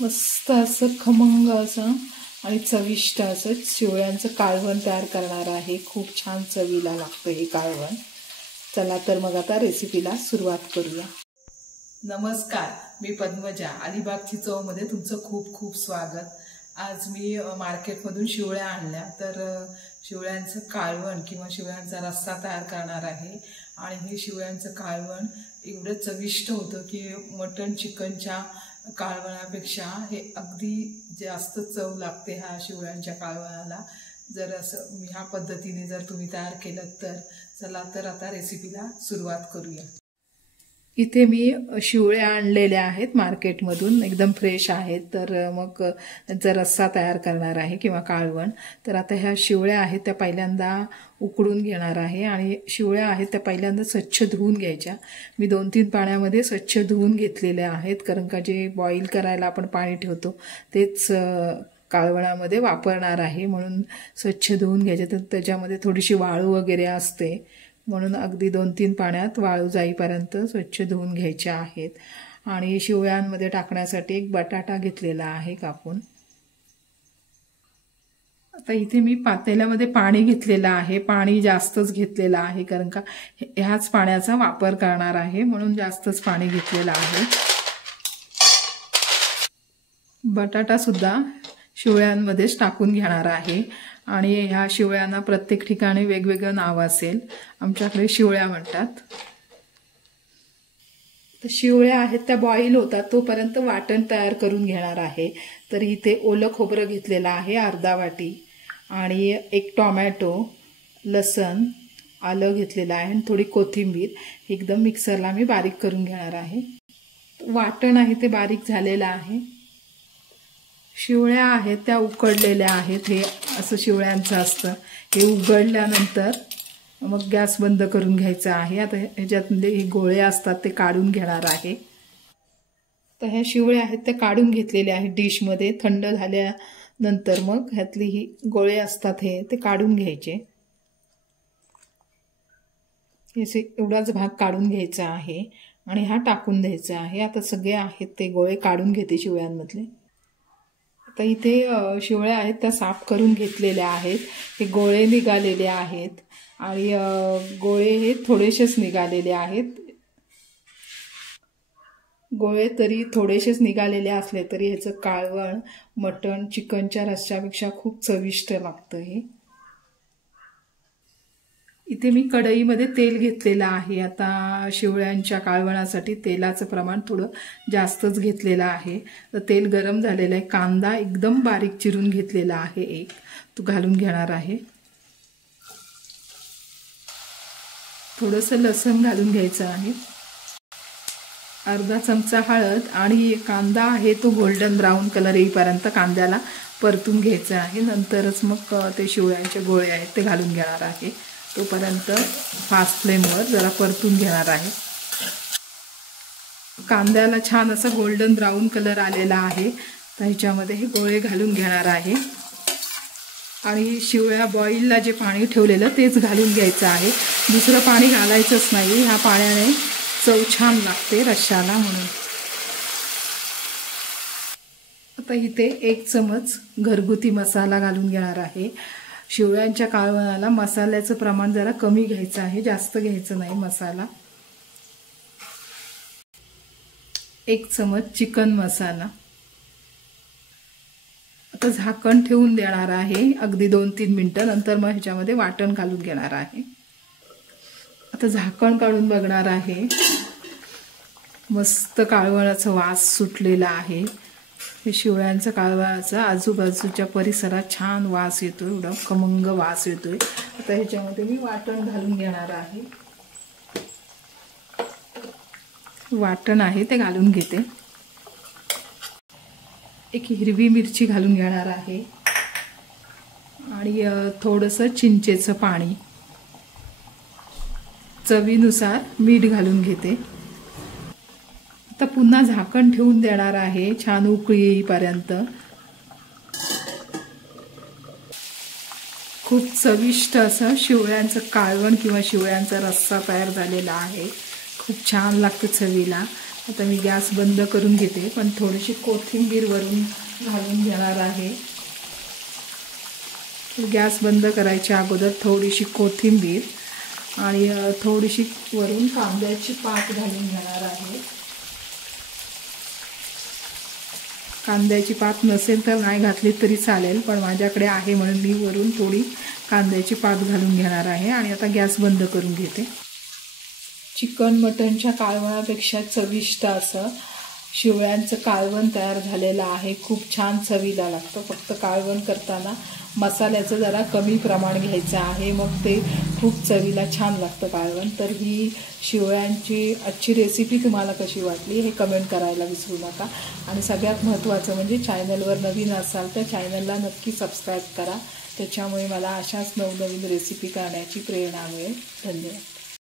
मस्त असं खमंग असं आणि चविष्ट असं शेवळ्यांचं कालवण तयार करणार आहे। खूप छान चवीला लागतं हे कालवण। चला तर मग आता रेसिपीला सुरुवात करूया। नमस्कार, मी पद्मजा। अलिबागची चवमध्ये तुमचं खूप खूप स्वागत। आज मी मार्केटमधून शेवळ्या आणल्या, तर शेवळ्यांचं कालवण किंवा शेवळ्यांचा रस्सा तयार करणार आहे। आणि हे शेवळ्यांचं कालवण एवढं चविष्ट होतं की मटण चिकनच्या कालवणापेक्षा हे अगदी जास्त चव लागते ह्या शेवळ्यांच्या कालवणाला। जर असं ह्या पद्धतीने जर तुम्ही तयार केलं तर चला तर आता रेसिपीला सुरुवात करूया। इथे मी शेवळ्या आणलेल्या आहेत मार्केटमधून, एकदम फ्रेश आहेत। तर मग जर रस्सा तयार करणार आहे किंवा कालवण, तर आता ह्या शेवळ्या आहेत त्या पहिल्यांदा उकडून घेणार आहे। आणि शेवळ्या आहेत त्या पहिल्यांदा स्वच्छ धुवून घ्यायच्या। मी 2-3 पाण्यामध्ये स्वच्छ धुवून घेतलेल्या आहेत, कारण का जे बॉईल करायला आपण पाणी ठेवतो तेच कालवणामध्ये वापरणार आहे, म्हणून स्वच्छ धुवून घ्यायचे। तर त्याच्यामध्ये थोडीशी वाळू वगैरे असते, म्हणून अगदी 2-3 पाण्यात वाळू जाईपर्यंत स्वच्छ धुवून घ्यायच्या आहेत। आणि शेवळ्यांमध्ये टाकण्यासाठी एक बटाटा घेतलेला आहे कापून। आता इथे मी पातेल्यामध्ये पाणी घेतलेलं आहे, पाणी जास्तच घेतलेलं आहे, कारण का ह्याच पाण्याचा वापर करणार आहे, म्हणून जास्तच पाणी घेतलेलं आहे। बटाटा सुद्धा शेवळ्यांमध्येच टाकून घेणार आहे। आणि ह्या शेवळ्यांना प्रत्येक ठिकाणी वेगवेगळं नाव असेल, आमच्याकडे शेवळ्या म्हणतात। तर शेवळ्या आहेत त्या बॉईल होतात तोपर्यंत वाटण तयार करून घेणार आहे। तर इथे ओलं खोबरं घेतलेलं आहे अर्धा वाटी, आणि एक टोमॅटो, लसण, आलं घेतलेलं आहे, आणि थोडी कोथिंबीर एकदम मिक्सरला मी बारीक करून घेणार आहे। वाटण आहे ते बारीक झालेलं आहे। शेवळ्या आहेत त्या उकडलेल्या आहेत। हे असं शेवळ्यांचं असतं, हे उघडल्यानंतर मग गॅस बंद करून घ्यायचा आहे। आता ह्याच्यातले हे गोळे असतात ते काढून घेणार आहे। तर ह्या शेवळ्या आहेत त्या काढून घेतलेल्या आहेत डिशमध्ये। थंड झाल्यानंतर मग ह्यातली ही गोळे असतात हे ते काढून घ्यायचे। हे एवढाच भाग काढून घ्यायचा आहे आणि हा टाकून द्यायचा आहे। आता सगळे आहेत ते गोळे काढून घेते शेवळ्यांमधले। आता इथे शेवळ्या आहेत त्या साफ करून घेतलेल्या आहेत। हे गोळे निघालेले आहेत, आणि गोळे हे थोडेसेच निघालेले आहेत। गोळे तरी थोडेसेच निघालेले असले तरी ह्याचं कालवण मटण चिकनच्या रस्स्यापेक्षा खूप चविष्ट लागतं हे। इथे मी कढईमध्ये तेल घेतलेलं आहे। आता शेवळ्यांच्या कालवणासाठी तेलाचं प्रमाण थोडं जास्तच घेतलेलं आहे। तर तेल गरम झालेलं आहे। कांदा एकदम बारीक चिरून घेतलेला आहे, एक तो घालून घेणार आहे। थोडंसं लसूण घालून घ्यायचं आहे, अर्धा चमचा हळद, आणि कांदा आहे तो गोल्डन ब्राऊन कलर येईपर्यंत कांद्याला परतून घ्यायचं आहे। नंतरच मग ते शेवळ्यांचे गोळे आहेत ते घालून घेणार आहे। तोपर्यंत फास्ट फ्लेमवर जरा परतून घेणार आहे। कांद्याला छान असा गोल्डन ब्राऊन कलर आलेला आहे, तर ह्याच्यामध्ये हे गोळे घालून घेणार आहे। आणि शेवळ्या बॉईलला जे पाणी ठेवलेलं तेच घालून घ्यायचं आहे, दुसरं पाणी घालायचंच नाही। ह्या पाण्याने चव छान लागते रश्शाला, म्हणून। आता इथे 1 चमच घरगुती मसाला घालून घेणार आहे। शेवळ्यांच्या कालवणाला मसाल्याचं प्रमाण जरा कमी घ्यायचं आहे, जास्त घ्यायचं नाही मसाला। 1 चमच चिकन मसाला। आता झाकण ठेवून देणार आहे अगदी 2-3 मिनिटं, नंतर मग ह्याच्यामध्ये वाटण घालून घेणार आहे। आता झाकण काढून बघणार आहे, मस्त कालवणाचा वास सुटलेला आहे। हे शेवळ्यांचा कालवणाचा आजूबाजूच्या परिसरात छान वास येतोय, एवढा खमंग वास येतोय। आता ह्याच्यामध्ये मी वाटण घालून घेणार आहे। वाटण आहे ते घालून घेते। एक हिरवी मिरची घालून घेणार आहे, आणि थोडंसं चिंचेचं पाणी, चवीनुसार मीठ घालून घेते। आता पुन्हा झाकण ठेवून देणार आहे छान उकळी येईपर्यंत। खूप चविष्ट असं शेवळ्यांचं कालवण किंवा शेवळ्यांचा रस्सा तयार झालेला आहे। खूप छान लागतं चवीला। आता मी गॅस बंद करून घेते, पण थोडीशी कोथिंबीर वरून घालून घेणार आहे. गॅस बंद करायच्या अगोदर थोडीशी कोथिंबीर आणि थोडीशी वरून कांद्याची पात घालून घेणार आहे. कांद्याची पात नसेल तर नाही घातली तरी चालेल, पण माझ्याकडे आहे म्हणून मी वरून थोडी कांद्याची पात घालून घेणार आहे. आणि आता गॅस बंद करून घेते. चिकन मटनच्या कालवणापेक्षा चविष्ट असं शिवळ्यांचं कालवण तयार झालेलं आहे. खूप छान चवीला लागतं. फक्त कालवण करताना मसाल्याचं जरा कमी प्रमाण घ्यायचं आहे, मग ते खूप चवीला छान लागतं कालवण. तर ही शिवळ्यांची आजची रेसिपी तुम्हाला कशी वाटली हे कमेंट करायला विसरू नका. आणि सगळ्यात महत्त्वाचं म्हणजे चॅनलवर नवीन असाल तर चॅनलला नक्की सबस्क्राईब करा. त्याच्यामुळे मला अशाच नवनवीन रेसिपी करण्याची प्रेरणा मिळेल. धन्यवाद.